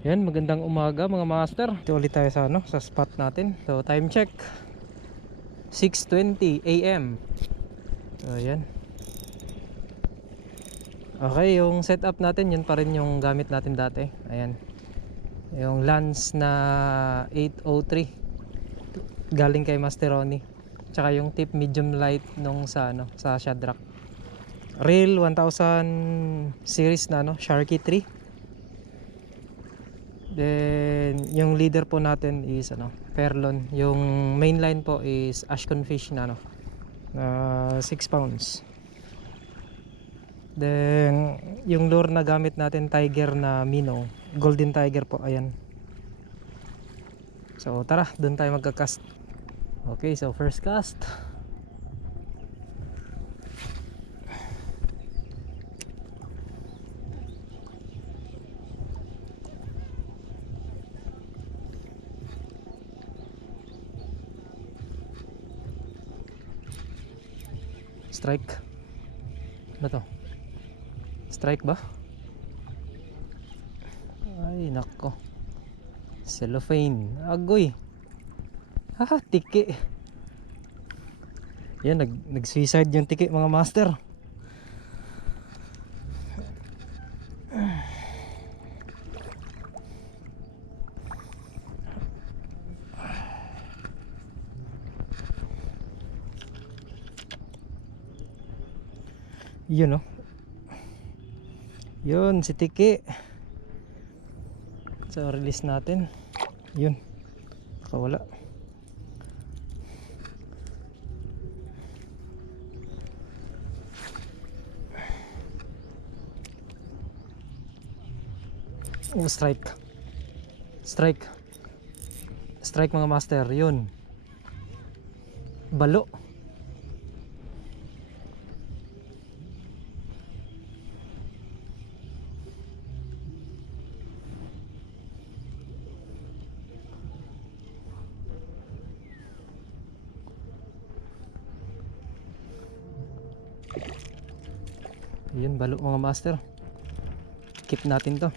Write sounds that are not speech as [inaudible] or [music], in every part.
Yan, magandang umaga mga master. Ito ulit tayo sa ano, sa spot natin. So, time check. 6:20 AM. So, yan. Okay, yung setup natin, yun pa rin yung gamit natin dati. Ayan. Yung Lance na 803 galing kay Master Ronnie. Tsaka yung tip medium light nung sa ano, sa Shadrack. Rail 1000 series na ano, Sharky 3. Then, yung leader po natin is ano, Perlon. Yung main line po is Ashcon Fish na ano, na 6 pounds. Then, yung lure na gamit natin, Tiger na Mino. Golden Tiger po, ayan. So, tara, doon tayo magka-cast. Okay, so first cast. Strike. Ano to? Strike ba? Ay, nako. Cellophane. Agoy. Haha, tiki. Yan, nag, nag-suicide yung tiki mga master. Yun oh. Yun, si Tiki. So, release natin. Yun. Nakawala. Oh, strike. Strike. Strike mga master. Yun. Balo. Yun, balo mga master. Keep natin to.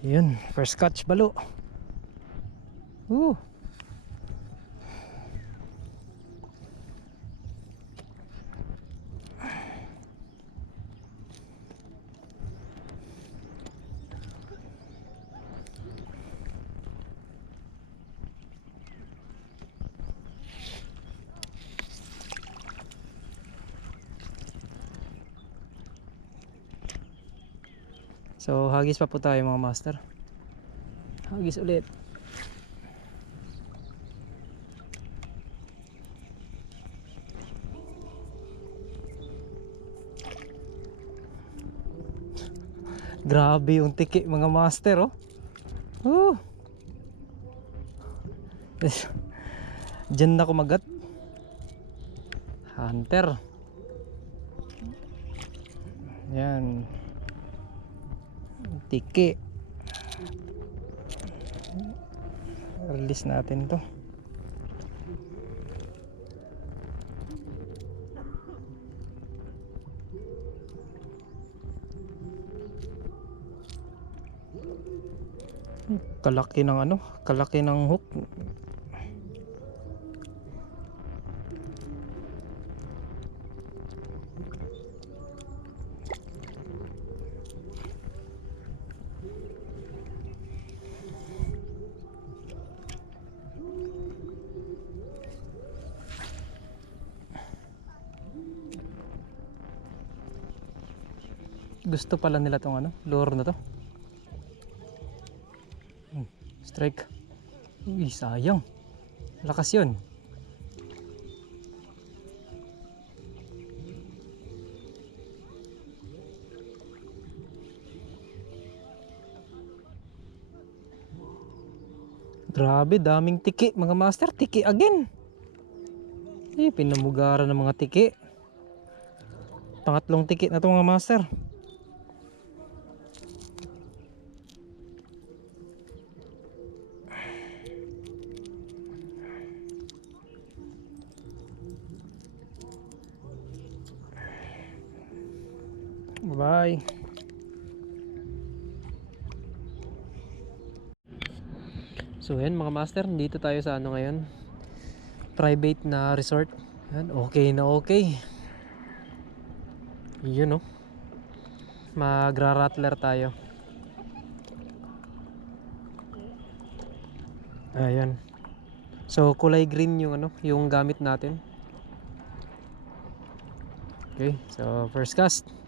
Yun, first catch balo. Woo. So, hagis pa po tayo mga master. Hagis ulit. Grabe yung tiki mga master oh. Woo. [laughs] Diyan na kumagat. Hunter. Yan. Tiki. Release natin to. Kalaki ng ano, kalaki ng hook. Gusto pala nila tong ano, lure na to. Hmm, Strike. Uy, sayang. Lakas yun. Grabe, daming tiki. Mga master, tiki again. Eh, pinamugaran ng mga tiki. Pangatlong tiki na to mga master. Bye. So yan mga master, dito tayo sa ano ngayon. Private na resort. Yan, okay na okay. Yun no. Magra-rattler tayo. Ayan. So kulay green yung ano, yung gamit natin. Okay, so first cast.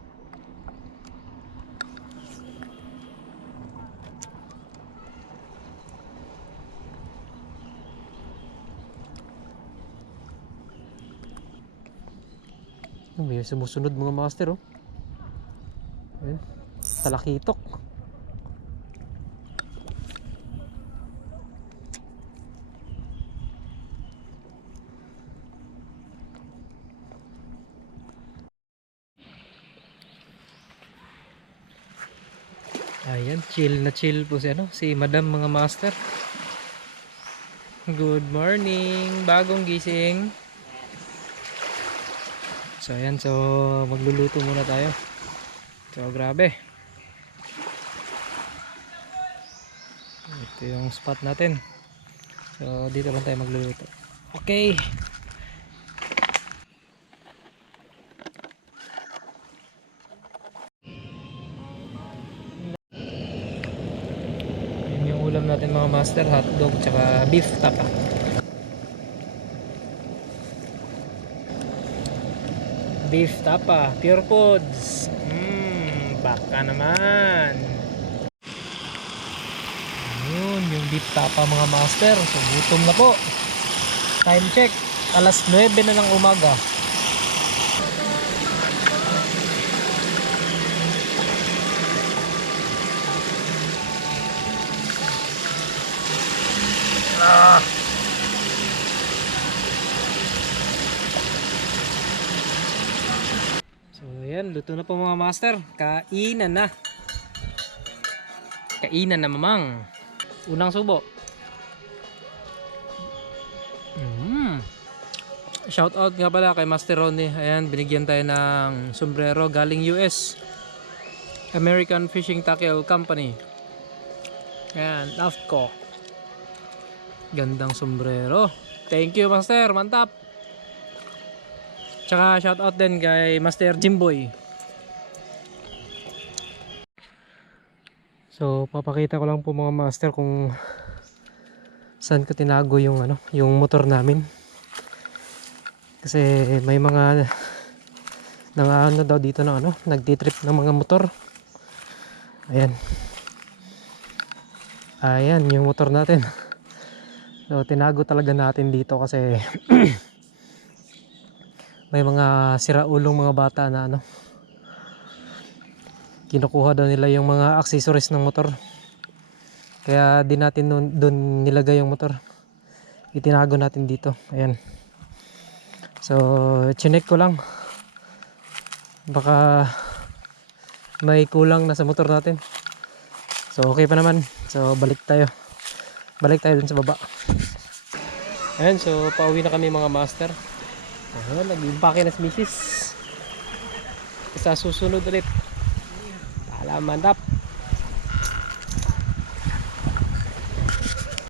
May sumusunod mga master oh. Ayan. Talakitok. Ayan, chill na chill po si ano, si Madam mga master. Good morning, bagong gising. So ayan, so magluluto muna tayo. So grabe. Ito yung spot natin. So dito lang tayo magluluto. Okay. Yun yung ulam natin mga master, hotdog tsaka beef tapa. Beef tapa, pure foods. Mmm, baka naman. Yun, yung beef tapa mga master. So, gutom na po. Time check. Alas 9 na ng umaga. Ayan, luto na po mga master. Kainan na. Kainan na mamang. Unang subo. Mm. Shout out nga pala kay Master Ronnie. Ayan, binigyan tayo ng sombrero galing US. American Fishing Tackle Company. Ayan, AFCO. Gandang sombrero. Thank you Master, mantap. Tsaka shout out din kay Master Jimboy. So, papakita ko lang po mga master kung saan ko tinago yung ano, yung motor namin. Kasi may mga nang ano daw dito na ano, nagdi-trip ng mga motor. Ayan. Ayan yung motor natin. So, tinago talaga natin dito kasi [clears throat] may mga siraulong mga bata na ano. Kinukuha daw nila yung mga accessories ng motor. Kaya di natin nun, dun nilagay yung motor. Itinago natin dito. Ayan. So chinek ko lang. Baka may kulang na sa motor natin. So okay pa naman. So balik tayo. Balik tayo dun sa baba. Ayan so pauwi na kami mga master Ayan, nag-impake na si misis. Sa susunod ulit. Paalam, mantap.